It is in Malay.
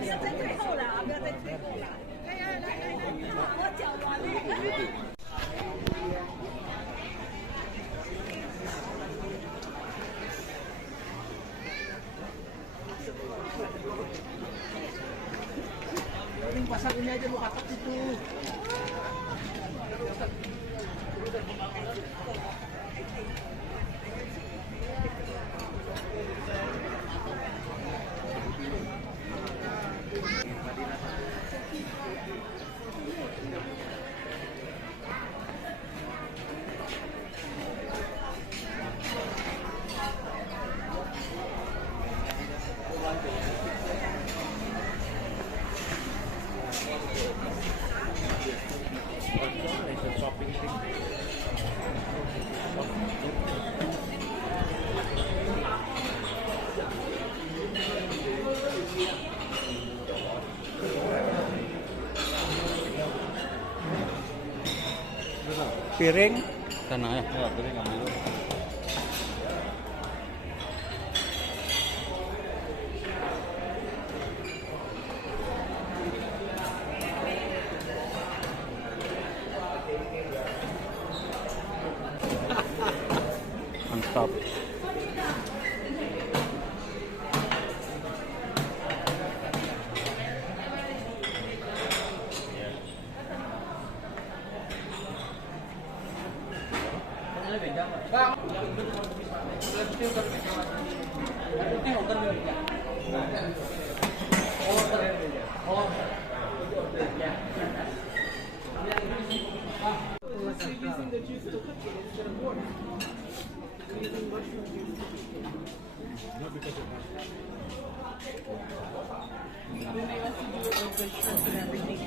不要再退后了啊！不要再退后了。来来来来来，我脚软了。Pasang ini aja lu katak itu. Piring sana ya. Ya, piring ambil dulu. Mantap. Using the juice to cook it instead of water. I'm using mushroom juice to cook it. When they let you do it with the shrimp and everything,